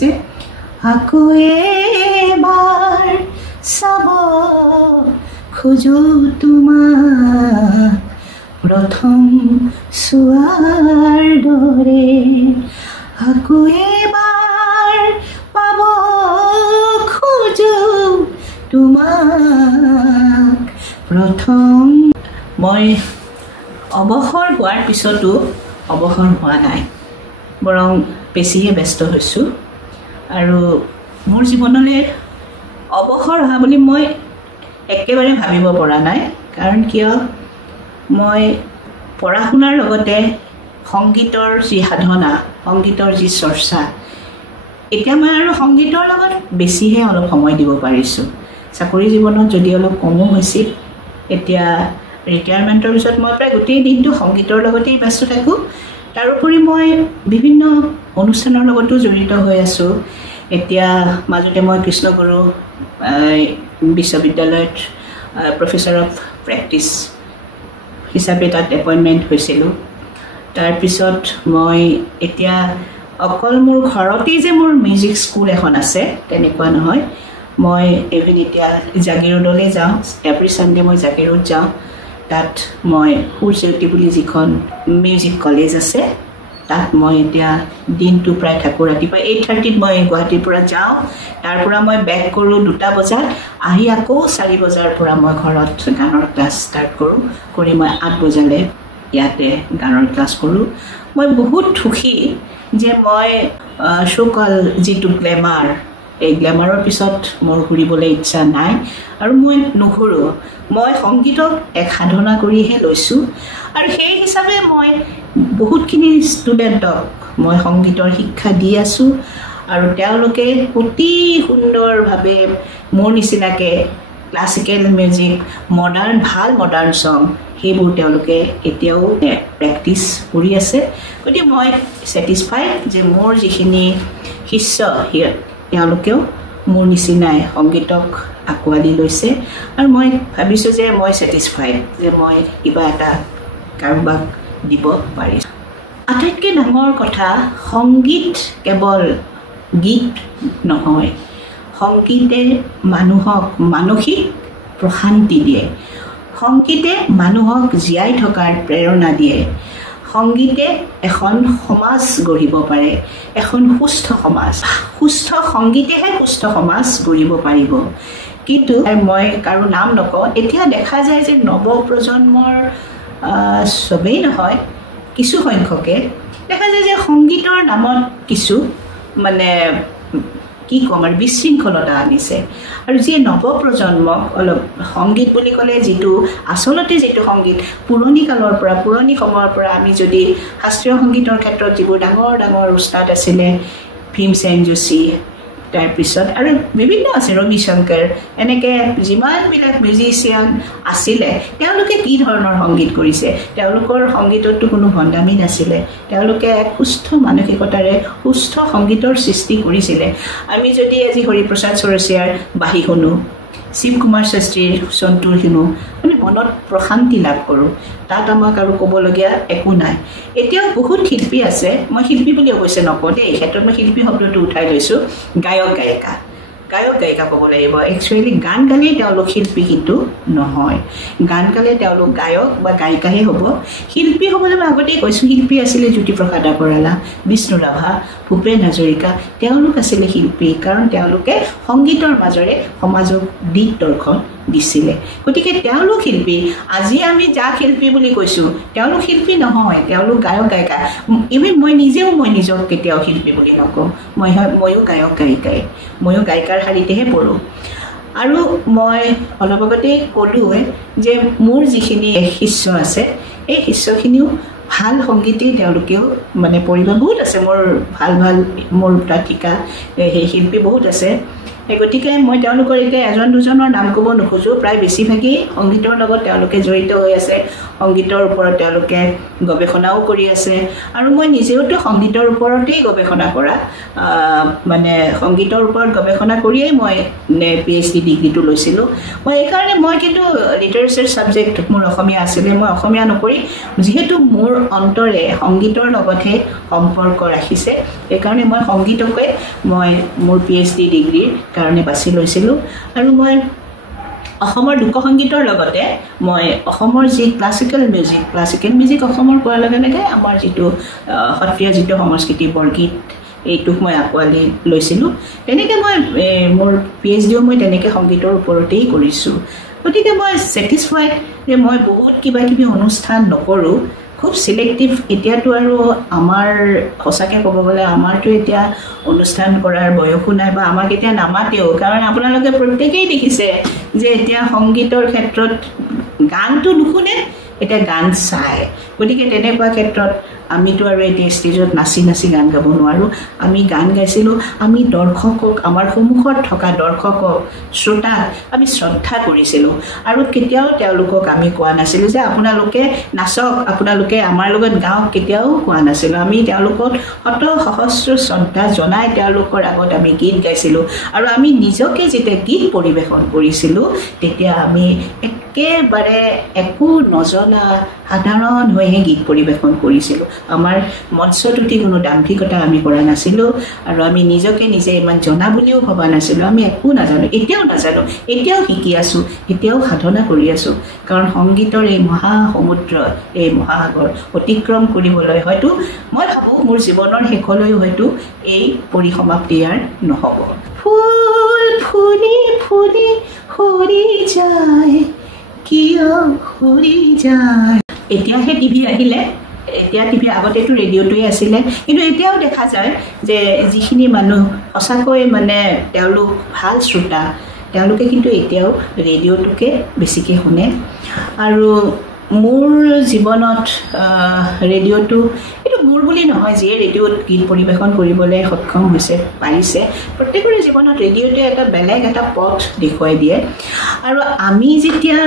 হৈছে আকৌ এবাৰ চাব খোজো তোমাক প্ৰথম চোৱাৰ দৰে আকৌ এবাৰ পাব খোজো তোমাক প্ৰথম। মই অৱসৰ হোৱাৰ পিছতো অৱসৰ হোৱা নাই, বৰং বেছিহে ব্যস্ত হৈছোঁ। আৰু মোৰ জীৱনলৈ অৱসৰ হোৱা বুলি মই একেবাৰে ভাবিব পৰা নাই। কাৰণ কিয়, মই পঢ়া শুনাৰ লগতে সংগীতৰ যি সাধনা, সংগীতৰ যি চৰ্চা, এতিয়া মই আৰু সংগীতৰ লগত বেছিহে অলপ সময় দিব পাৰিছোঁ। চাকৰি জীৱনত যদি অলপ কমো হৈছিল, এতিয়া ৰিটায়াৰমেণ্টৰ পিছত মই প্ৰায় গোটেই দিনটো সংগীতৰ লগতেই ব্যস্ত থাকোঁ। তাৰোপৰি মই বিভিন্ন অনুষ্ঠানৰ লগতো জড়িত হৈ আছোঁ। এতিয়া মাজতে মই কৃষ্ণগুৰু বিশ্ববিদ্যালয়ত প্ৰফেচাৰ অফ প্ৰেক্টিছ হিচাপে তাত এপইণ্টমেণ্ট হৈছিলোঁ। তাৰপিছত মই এতিয়া অকল মোৰ ঘৰতেই যে মোৰ মিউজিক স্কুল এখন আছে তেনেকুৱা নহয়। মই ইভিন এতিয়া জাগিৰোডলৈ যাওঁ, এভৰি ছানডে মই জাগিৰোড যাওঁ। তাত মই সূৰ্যৱতী বুলি যিখন মিউজিক কলেজ আছে, তাত মই এতিয়া দিনটো প্ৰায় থাকোঁ। ৰাতিপুৱা 8:30 মই গুৱাহাটীৰ পৰা যাওঁ, তাৰ পৰা মই বেক কৰোঁ 2টা বজাত, আহি আকৌ 4 বজাৰ পৰা মই ঘৰত গানৰ ক্লাছ ষ্টাৰ্ট কৰোঁ। কৰি মই 8 বজালৈ ইয়াতে গানৰ ক্লাছ কৰোঁ। মই বহুত সুখী যে মই চ'কল যিটো গ্লেমাৰ, এই গ্লেমাৰৰ পিছত মোৰ ঘূৰিবলৈ ইচ্ছা নাই আৰু মই নুঘূৰোঁ। মই সংগীতক এক সাধনা কৰিহে লৈছোঁ আৰু সেই হিচাপে মই বহুতখিনি ষ্টুডেণ্টক মই সংগীতৰ শিক্ষা দি আছোঁ আৰু তেওঁলোকে অতি সুন্দৰভাৱে মোৰ নিচিনাকৈ ক্লাছিকেল মিউজিক, মডাৰ্ণ, ভাল মডাৰ্ণ ছং, সেইবোৰ তেওঁলোকে এতিয়াও প্ৰেক্টিছ কৰি আছে। গতিকে মই ছেটিছফাইড যে মোৰ যিখিনি শিষ্য তেওঁলোকেও মোৰ নিচিনাই সংগীতক আঁকোৱালি লৈছে আৰু মই ভাবিছোঁ যে মই ছেটিছফাইড যে মই কিবা এটা কাৰোবাক দিব পাৰিছোঁ। আটাইতকৈ ডাঙৰ কথা, সংগীত কেৱল গীত নহয়, সংগীতে মানুহক মানসিক প্ৰশান্তি দিয়ে, সংগীতে মানুহক জীয়াই থকাৰ প্ৰেৰণা দিয়ে, সংগীতে এখন সমাজ গঢ়িব পাৰে, এখন সুস্থ সমাজ। সুস্থ সংগীতেহে সুস্থ সমাজ গঢ়িব পাৰিব। কিন্তু মই কাৰো নাম নকওঁ, এতিয়া দেখা যায় যে নৱপ্ৰজন্মৰ চবেই নহয়, কিছু সংখ্যকে দেখা যায় যে সংগীতৰ নামত কিছু মানে কি ক'ম আৰু বিশৃংখলতা আনিছে। আৰু যিয়ে নৱপ্ৰজন্মক অলপ সংগীত বুলি ক'লে যিটো আচলতে যিটো সংগীত পুৰণি কালৰ পৰা, পুৰণি সময়ৰ পৰা আমি যদি শাস্ত্ৰীয় সংগীতৰ ক্ষেত্ৰত যিবোৰ ডাঙৰ ডাঙৰ উস্তাদ আছিলে, ভীমসেন যোশী, তাৰপিছত আৰু বিভিন্ন আছে, ৰবি শংকৰ, এনেকৈ যিমানবিলাক মিউজিচিয়ান আছিলে, তেওঁলোকে কি ধৰণৰ সংগীত কৰিছে? তেওঁলোকৰ সংগীততো কোনো ভণ্ডামি নাছিলে। তেওঁলোকে এক সুস্থ মানসিকতাৰে সুস্থ সংগীতৰ সৃষ্টি কৰিছিলে। আমি যদি আজি হৰিপ্ৰসাদ চৰচীয়াৰ বাঁহী শুনো, শিৱ কুমাৰ শাস্ত্ৰীৰ সন্তুৰ শুনো, মানে মনত প্ৰশান্তি লাভ কৰোঁ। তাত আমাক আৰু ক'বলগীয়া একো নাই। এতিয়াও বহুত শিল্পী আছে, মই শিল্পী বুলি অৱশ্যে নকওঁ দেই, এই ক্ষেত্ৰত মই শিল্পী শব্দটো উঠাই লৈছোঁ, গায়ক গায়িকা। গায়ক গায়িকা ক'ব লাগিব। একচুৱেলি গান গালেই তেওঁলোক শিল্পী কিন্তু নহয়। গান গালে তেওঁলোক গায়ক বা গায়িকাহে হ'ব। শিল্পী হ'বলৈ মই আগতেই কৈছোঁ, শিল্পী আছিলে জ্যোতিপ্ৰসাদ আগৰৱালা, বিষ্ণু ৰাভা, ভূপেন হাজৰিকা, তেওঁলোক আছিলে শিল্পী, কাৰণ তেওঁলোকে সংগীতৰ মাজেৰে সমাজক দিশ দৰ্শন দিছিলে। গতিকে তেওঁলোক শিল্পী। আজি আমি যাক শিল্পী বুলি কৈছোঁ, তেওঁলোক শিল্পী নহয়, তেওঁলোক গায়ক গায়িকা। ইভেন মই নিজক কেতিয়াও শিল্পী বুলি নকওঁ। ময়ো গায়ক গায়িকাই, ময়ো গায়িকাৰ শাৰীতেহে পঢ়োঁ। আৰু মই অলপ আগতেই ক'লোৱে যে মোৰ যিখিনি শিষ্য আছে, এই শিষ্যখিনিও ভাল সংগীতেই তেওঁলোকেও মানে পৰিৱেশ বহুত আছে। মোৰ ভাল মোৰ তাত শিকা সেই শিল্পী বহুত আছে। গতিকে মই তেওঁলোকৰ এতিয়া এজন দুজনৰ নাম ক'ব নোখোজোঁ, প্ৰায় বেছিভাগেই সংগীতৰ লগত তেওঁলোকে জড়িত হৈ আছে, সংগীতৰ ওপৰত তেওঁলোকে গৱেষণাও কৰি আছে। আৰু মই নিজেওতো সংগীতৰ ওপৰতেই গৱেষণা কৰা, মানে সংগীতৰ ওপৰত গৱেষণা কৰিয়েই মই PhD ডিগ্ৰীটো লৈছিলোঁ। মই এইকাৰণে মই কিন্তু লিটাৰেচাৰ ছাবজেক্ট মোৰ অসমীয়া আছিলে, মই অসমীয়া নকৰি যিহেতু মোৰ অন্তৰে সংগীতৰ লগতহে সম্পৰ্ক ৰাখিছে, সেইকাৰণে মই সংগীতকে মই মোৰ PhD ডিগ্ৰীৰ কাৰণে বাছি লৈছিলোঁ। আৰু মই অসমৰ লোকসংগীতৰ লগতে মই অসমৰ যি ক্লাছিকেল মিউজিক অসমৰ কোৱাৰ লগে লগে আমাৰ যিটো সত্ৰীয়া যিটো সংস্কৃতি বৰগীত, এইটোক মই আঁকোৱালি লৈছিলোঁ। তেনেকৈ মই মোৰ PhDও মই তেনেকৈ সংগীতৰ ওপৰতেই কৰিছোঁ। গতিকে মই ছেটিছফাইড যে মই বহুত কিবা কিবি অনুষ্ঠান নকৰোঁ, খুব চিলেক্টিভ। এতিয়াতো আৰু আমাৰ সঁচাকৈ ক'ব গ'লে আমাৰতো এতিয়া অনুষ্ঠান কৰাৰ বয়সো নাই, বা আমাক এতিয়া নামাতেও, কাৰণ আপোনালোকে প্ৰত্যেকেই দেখিছে যে এতিয়া সংগীতৰ ক্ষেত্ৰত গানটো নুশুনে, এতিয়া গান চায়। গতিকে তেনেকুৱা ক্ষেত্ৰত আমিতো আৰু এতিয়া ষ্টেজত নাচি নাচি গান গাব নোৱাৰোঁ। আমি গান গাইছিলোঁ, আমি দৰ্শকক, আমাৰ সন্মুখত থকা দৰ্শকক, শ্ৰোতাক আমি শ্ৰদ্ধা কৰিছিলোঁ। আৰু কেতিয়াও তেওঁলোকক আমি কোৱা নাছিলোঁ যে আপোনালোকে নাচক, আপোনালোকে আমাৰ লগত গাওক, কেতিয়াও কোৱা নাছিলোঁ। আমি তেওঁলোকক শত সহস্ৰ শ্ৰদ্ধা জনাই তেওঁলোকৰ আগত আমি গীত গাইছিলোঁ। আৰু আমি নিজকে যেতিয়া গীত পৰিৱেশন কৰিছিলোঁ, তেতিয়া আমি একেবাৰে একো নজনা সাধাৰণ হৈহে গীত পৰিৱেশন কৰিছিলোঁ। আমাৰ মঞ্চত উঠি কোনো দাম্ভিকতা আমি কৰা নাছিলোঁ, আৰু আমি নিজকে নিজে ইমান জনা বুলিও ভবা নাছিলোঁ। আমি একো নাজানো, এতিয়াও নাজানো, এতিয়াও শিকি আছোঁ, এতিয়াও সাধনা কৰি আছোঁ। কাৰণ সংগীতৰ এই মহাসমুদ্ৰ, এই মহাসাগৰ অতিক্ৰম কৰিবলৈ হয়তো মই ভাবোঁ মোৰ জীৱনৰ শেষলৈও হয়তো এই পৰিসমাপ্তি ইয়াৰ নহ'ব। ফুল ফুলি ফুলি সৰি যায়, কিয় সৰি যায়। এতিয়াহে টিভি আহিলে, এতিয়া টিভি, আগতেতো ৰেডিঅ'টোৱে আছিলে, কিন্তু এতিয়াও দেখা যায় যে যিখিনি মানুহ সঁচাকৈ মানে তেওঁলোক ভাল শ্ৰোতা, তেওঁলোকে কিন্তু এতিয়াও ৰেডিঅ'টোকে বেছিকৈ শুনে। আৰু মোৰ জীৱনত ৰেডিঅ'টো, এইটো মোৰ বুলি নহয়, যিয়ে ৰেডিঅ'ত গীত পৰিৱেশন কৰিবলৈ সক্ষম হৈছে, পাৰিছে, প্ৰত্যেকৰে জীৱনত ৰেডিঅ'টোৱে এটা বেলেগ এটা পথ দেখুৱাই দিয়ে। আৰু আমি যেতিয়া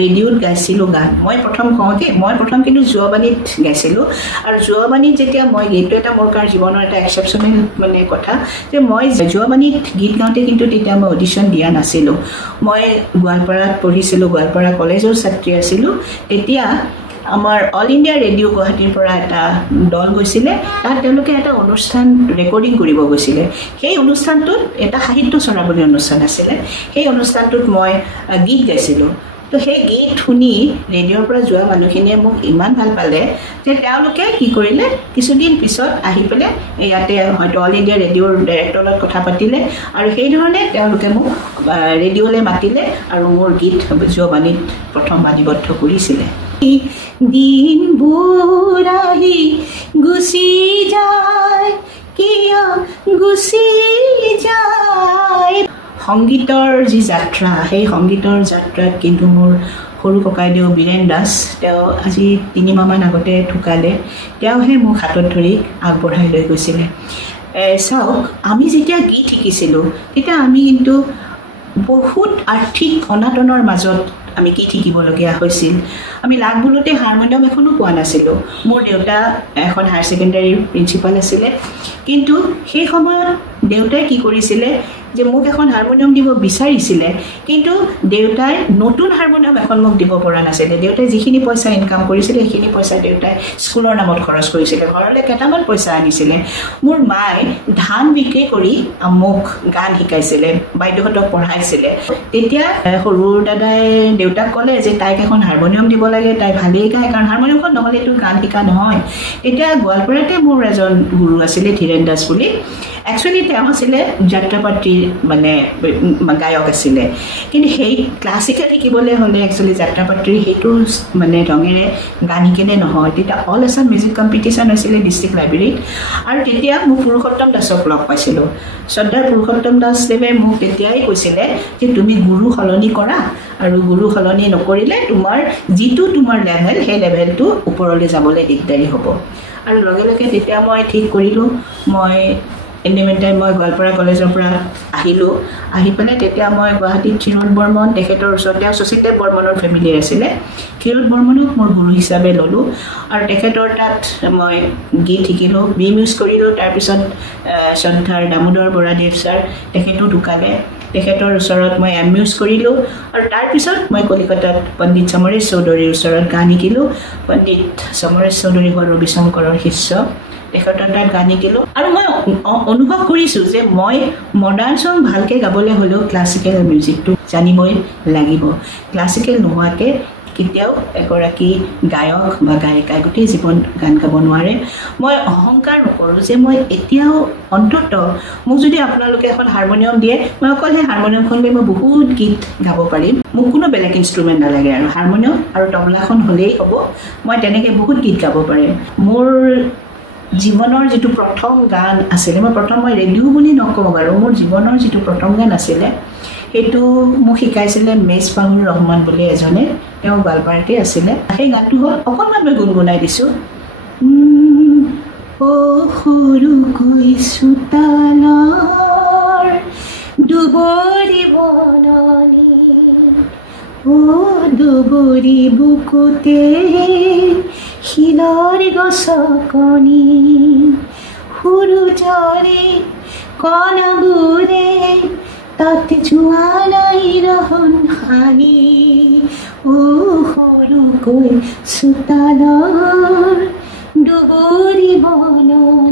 ৰেডিঅ'ত গাইছিলোঁ গান, মই প্ৰথম কওঁ যে মই প্ৰথম কিন্তু যোৱাবাণীত গাইছিলোঁ। আৰু যোৱাবাণীত যেতিয়া মই গীতটো, এটা মোৰ কাৰণ জীৱনৰ এটা এক্সেপশ্যনেল মানে কথা যে মই যোৱাবাণীত গীত গাওঁতে কিন্তু তেতিয়া মই অডিশ্যন দিয়া নাছিলোঁ। মই গোৱালপাৰাত পঢ়িছিলোঁ, গোৱালপাৰা কলেজৰ ছাত্ৰী আছিলোঁ। তেতিয়া আমাৰ অল ইণ্ডিয়া ৰেডিঅ' গুৱাহাটীৰ পৰা এটা দল গৈছিলে, তাত তেওঁলোকে এটা অনুষ্ঠান ৰেকৰ্ডিং কৰিব গৈছিলে। সেই অনুষ্ঠানটোত এটা সাহিত্য চৰা বুলি অনুষ্ঠান আছিলে, সেই অনুষ্ঠানটোত মই গীত গাইছিলোঁ। তো সেই গীত শুনি ৰেডিঅ'ৰ পৰা যোৱা মানুহখিনিয়ে মোক ইমান ভাল পালে যে তেওঁলোকে কি কৰিলে, কিছুদিন পিছত আহি পেলাই ইয়াতে হয়তো অল ইণ্ডিয়া ৰেডিঅ'ৰ ডাইৰেক্টৰৰ লগত কথা পাতিলে, আৰু সেইধৰণে তেওঁলোকে মোক ৰেডিঅ'লৈ মাতিলে আৰু মোৰ গীত যোৱাবাণীত প্ৰথম বাণীবদ্ধ কৰিছিলে। দিনবোৰ আহি গুচি যায়, কিয় গুচি যায়। সংগীতৰ যি যাত্ৰা, সেই সংগীতৰ যাত্ৰাত কিন্তু মোৰ সৰু ককাইদেউ বীৰেন দাস, তেওঁ আজি 3 মাহমান আগতে ঢুকালে। তেওঁহে মোক হাতত ধৰি আগবঢ়াই লৈ গৈছিলে। চাওক, আমি যেতিয়া গীত শিকিছিলোঁ তেতিয়া আমি কিন্তু বহুত আৰ্থিক অনাটনৰ মাজত আমি গীত শিকিবলগীয়া হৈছিল। আমি লাগ বোলোতে হাৰমনিয়াম এখনো পোৱা নাছিলোঁ। মোৰ দেউতা এখন হায়াৰ ছেকেণ্ডাৰীৰ প্ৰিন্সিপাল আছিলে, কিন্তু সেই সময়ত দেউতাই কি কৰিছিলে যে মোক এখন হাৰমনিয়াম দিব বিচাৰিছিলে, কিন্তু দেউতাই নতুন হাৰমনিয়াম এখন মোক দিব পৰা নাছিলে। দেউতাই যিখিনি পইচা ইনকাম কৰিছিলে সেইখিনি পইচা দেউতাই স্কুলৰ নামত খৰচ কৰিছিলে, ঘৰলৈ কেইটামান পইচা আনিছিলে। মোৰ মায়ে ধান বিক্ৰী কৰি মোক গান শিকাইছিলে, বাইদেউহঁতক পঢ়াইছিলে। তেতিয়া সৰু দাদাই দেউতাক ক'লে যে তাইক এখন হাৰমনিয়াম দিব লাগে, তাই ভালেই গায়, কাৰণ হাৰমনিয়ামখন নহ'লেতো গান শিকা নহয়। তেতিয়া গোৱালপাৰাতে মোৰ এজন গুৰু আছিলে, ধীৰেন দাস বুলি। একচুৱেলি তেওঁ আছিলে যাত্ৰাপাত্ৰীৰ মানে গায়ক আছিলে, কিন্তু সেই ক্লাছিকেল শিকিবলৈ হ'লে একচুৱেলি যাত্ৰাপাত্ৰীৰ সেইটো মানে ৰঙেৰে গান শিকিলে নহয়। তেতিয়া অল আছাম মিউজিক কম্পিটিশ্যন হৈছিলে ডিষ্ট্ৰিক্ট লাইব্ৰেৰীত, আৰু তেতিয়া মোক পুৰুষোত্তম দাসক লগ পাইছিলোঁ। শ্ৰদ্ধাৰ পুৰুষোত্তম দাসদেৱে মোক তেতিয়াই কৈছিলে যে তুমি গুৰু সলনি কৰা, আৰু গুৰু সলনি নকৰিলে তোমাৰ যিটো তোমাৰ লেভেল, সেই লেভেলটো ওপৰলৈ যাবলৈ দিগদাৰী হ'ব। আৰু লগে লগে তেতিয়া মই ঠিক কৰিলোঁ মই ইণ্ডিমেণ্টাই মই গোৱালপাৰা কলেজৰ পৰা আহিলোঁ আহি পেলাই তেতিয়া মই গুৱাহাটীত ক্ষীৰোদ বৰ্মন তেখেতৰ ওচৰতে শচীদেৱ বৰ্মনৰ ফেমিলি আছিলে ক্ষীৰোদ বৰ্মনক মোৰ গুৰু হিচাপে ল'লোঁ আৰু তেখেতৰ তাত মই গীত শিকিলোঁ বি মিউজ কৰিলোঁ তাৰপিছত শ্ৰদ্ধাৰ দামোদৰ বৰাদেৱ ছাৰ তেখেতো ঢুকালে তেখেতৰ ওচৰত মই এম মিউজ কৰিলোঁ আৰু তাৰপিছত মই কলিকতাত পণ্ডিত সমৰেশ চৌধুৰীৰ ওচৰত গান শিকিলোঁ পণ্ডিত সমৰেশ চৌধুৰী হ'ল ৰবি শংকৰৰ শিষ্য তেখেতৰ তাত গান শিকিলোঁ আৰু মই অনুভৱ কৰিছোঁ যে মই মডাৰ্ণ ছং ভালকৈ গাবলৈ হ'লেও ক্লাছিকেল মিউজিকটো জানিবই লাগিব ক্লাছিকেল নোহোৱাকৈ কেতিয়াও এগৰাকী গায়ক বা গায়িকাই গোটেই জীৱন গান গাব নোৱাৰে মই অহংকাৰ নকৰোঁ যে মই এতিয়াও অন্তত মোক যদি আপোনালোকে এখন হাৰমনিয়াম দিয়ে মই অকল সেই হাৰমনিয়ামখন লৈ মই বহুত গীত গাব পাৰিম মোক কোনো বেলেগ ইনষ্ট্ৰুমেণ্ট নালাগে আৰু হাৰমনিয়াম আৰু তবলাখন হ'লেই হ'ব মই তেনেকৈ বহুত গীত গাব পাৰিম মোৰ জীৱনৰ যিটো প্ৰথম গান আছিলে মই ৰেডিঅ' বুলি নকওঁ বাৰু মোৰ জীৱনৰ যিটো প্ৰথম গান আছিলে সেইটো মোক শিকাইছিলে মেজবাহুৰ ৰহমান বুলি এজনে তেওঁ গোৱালপাৰাতে আছিলে সেই গানটো হ'ল অকণমান মই গুণগুণাই দিছোঁ সৰুকৈ চোতালৰ দুবৰি বননি দুবৰি বুকুতে শিলৰ গছকনি সূৰুজৰে কণাবোৰে তাতে যোৱা নাই ৰহন সানি সৰুকৈ চোতালৰ দুবৰি বননি